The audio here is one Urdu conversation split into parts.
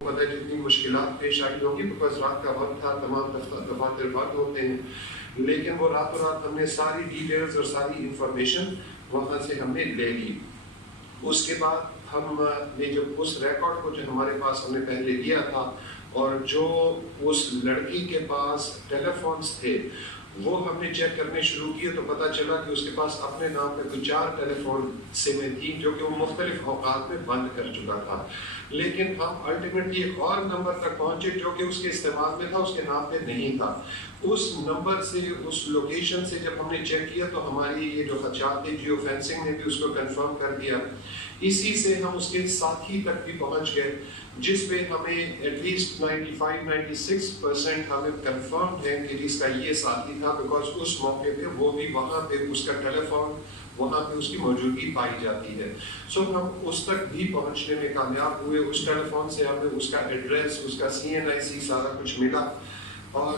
پتہ ہے جتنی مشکلات پیش آئی ہوگی بکاز رات کا وقت تھا، تمام دفاتر بند ہوتے ہیں، لیکن وہ راتوں رات ہم نے ساری ڈیٹیلز اور ساری انفارمیشن وہاں سے ہم نے لے لی۔ اس کے بعد ہم نے جب اس ریکارڈ کو جو ہمارے پاس ہم نے پہلے لیا تھا اور جو اس لڑکی کے پاس ٹیلی فونس تھے وہ ہم نے چیک کرنے شروع کیے تو پتہ چلا کہ اس کے پاس اپنے نام پہ کوئی 4 ٹیلی فون سمیں تھیں جو کہ وہ مختلف اوقات میں بند کر چکا تھا، لیکن ہم الٹیمیٹلی ایک اور نمبر تک پہنچے جو کہ اس کے استعمال میں تھا، اس کے نام پہ نہیں تھا۔ اس نمبر سے، اس لوکیشن سے جب ہم نے چیک کیا تو ہماری یہ جو خدشات تھے جیو فینسنگ نے بھی اس کو کنفرم کر دیا۔ اسی سے ہم اس کے ساتھی تک بھی پہنچ گئے جس پہ ہمیں ایٹ لیسٹ 95-96% ہمیں کنفرم ہے کہ جس کا یہ ساتھی تھا، بیکاز اس موقع پہ وہ بھی وہاں پہ اس کا ٹیلی فون وہاں پہ اس کی موجودگی پائی جاتی ہے۔ سو ہم اس تک بھی پہنچنے میں کامیاب ہوئے۔ اس ٹیلی فون سے ہمیں اس کا ایڈریس، اس کا CNIC سارا کچھ ملا، اور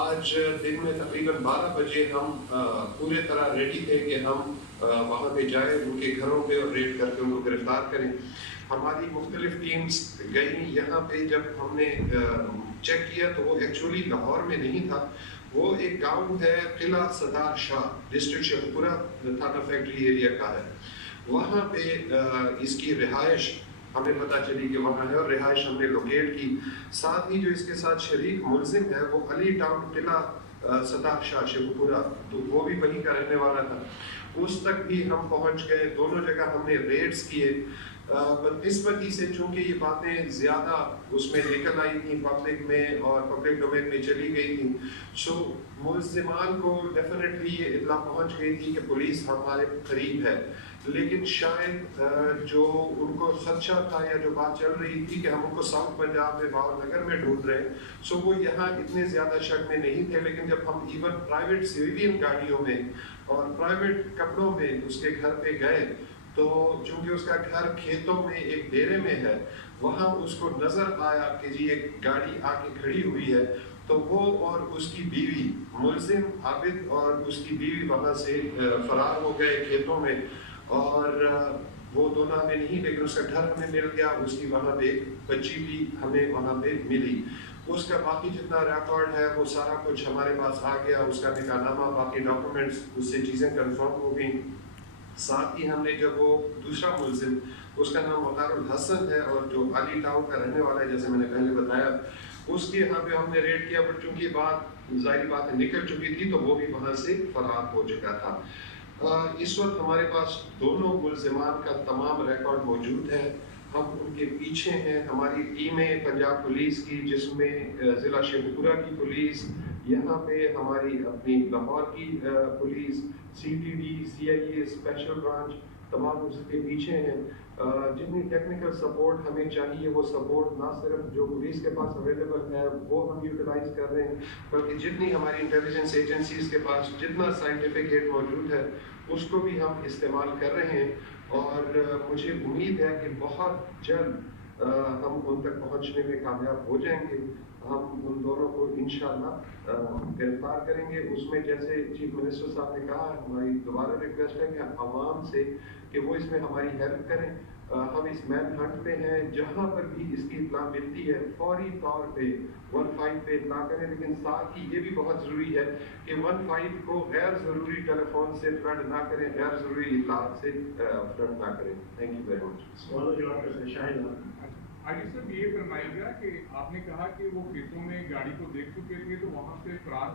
آج دن میں تقریباً 12 بجے ہم پورے طرح ریڈی تھے کہ ہم وہاں پہ جائیں، ان کے گھروں پہ اور ریڈ کر کے ان کو گرفتار کریں۔ ہماری مختلف ٹیمز گئی یہاں پہ، جب ہم نے چیک کیا تو وہ ایکچولی لاہور میں نہیں تھا، وہ ایک گاؤں ہے قلعہ ستار شاہ، ڈسٹرکٹ شیخوپورہ تھانہ فیکٹری ایریا کا ہے۔ وہاں پہ اس کی رہائش ہمیں پتہ چلی کہ وہاں ہے اور رہائش ہم نے لوکیٹ کی۔ ساتھ ہی جو اس کے ساتھ شریک ملزم ہے وہ علی ٹاؤن قلعہ ستار شاہ شیخوپورہ، تو وہ بھی وہیں کا رہنے والا تھا۔ اس تک بھی ہم پہنچ گئے، دونوں جگہ ہم نے ریڈز کیے۔ بدقسمتی سے چونکہ یہ باتیں زیادہ اس میں نکل آئی تھیں پبلک میں اور پبلک ڈومین میں چلی گئی تھیں، سو ملزمان کو ڈیفینیٹلی یہ اطلاع پہنچ گئی تھی کہ پولیس ہمارے قریب ہے، لیکن شاید جو ان کو خدشہ تھا یا جو بات چل رہی تھی کہ ہم ان کو ساؤتھ پنجاب میں باور نگر میں ڈھونڈ رہے ہیں، سو وہ یہاں اتنے زیادہ شک میں نہیں تھے۔ لیکن جب ہم ایون پرائیویٹ سویلین گاڑیوں میں اور پرائیویٹ کپڑوں میں اس کے گھر پہ گئے تو چونکہ اس کا گھر کھیتوں میں ایک ڈیرے میں ہے، وہاں اس کو نظر آیا کہ جی ایک گاڑی آ کے کھڑی ہوئی ہے، تو وہ اور اس کی بیوی، ملزم عابد اور اس کی بیوی وہاں سے فرار ہو گئے کھیتوں میں، اور وہ دونوں ہمیں نہیں، لیکن اس کا گھر ہمیں مل گیا، اس کی وہاں پہ ایک بچی بھی ہمیں وہاں پہ ملی۔ اس کا باقی جتنا ریکارڈ ہے وہ سارا کچھ ہمارے پاس آ گیا، اس کا نکاح نامہ، باقی ڈاکومنٹس، اس سے چیزیں کنفرم ہو گئیں۔ ساتھ ہی ہم نے جب وہ دوسرا ملزم، اس کا نام وقار الحسن ہے اور جو علی ٹاؤن کا رہنے والا ہے جیسے میں نے پہلے بتایا، اس کے یہاں پہ ہم نے ریڈ کیا، بٹ چونکہ بات ظاہری بات نکل چکی تھی تو وہ بھی وہاں سے فرار ہو چکا تھا۔ اس وقت ہمارے پاس دونوں ملزمان کا تمام ریکارڈ موجود ہے، ہم ان کے پیچھے ہیں۔ ہماری ٹیمیں پنجاب پولیس کی، جس میں ضلع شیخوپورہ کی پولیس، یہاں پہ ہماری اپنی لاہور کی police, CTD، CIA special branch, تمام اس کے پیچھے ہیں۔ جتنی ٹیکنیکل سپورٹ ہمیں چاہیے وہ سپورٹ نہ صرف جو پولیس کے پاس اویلیبل ہے وہ ہم یوٹیلائز کر رہے ہیں، بلکہ جتنی ہماری انٹیلیجنس ایجنسیز کے پاس جتنا سائنٹیفک ایڈ موجود ہے اس کو بھی ہم استعمال کر رہے ہیں، اور مجھے امید ہے کہ بہت جلد ہم ان تک پہنچنے میں کامیاب ہو جائیں گے۔ ہم ان دونوں کو انشاءاللہ گرفتار کریں گے۔ اس میں جیسے چیف منسٹر صاحب نے کہا، ہماری دوبارہ ریکویسٹ ہے کہ عوام سے کہ وہ اس میں ہماری ہیلپ کریں۔ ہم اس مین ہنٹ پہ ہیں، جہاں پر بھی اس کی اطلاع ملتی ہے فوری طور پہ 15 پہ اطلاع کریں، لیکن ساتھ ہی یہ بھی بہت ضروری ہے کہ 15 کو غیر ضروری ٹیلی فون سے فلڈ نہ کریں، غیر ضروری اطلاعات سے فلڈ نہ کریں۔ Thank you very much. سوال و جواب کا شاہد آگے صاحب یہ فرمایا گیا کہ آپ نے کہا کہ وہ کھیتوں میں گاڑی کو دیکھ چکے تھے تو وہاں سے فرار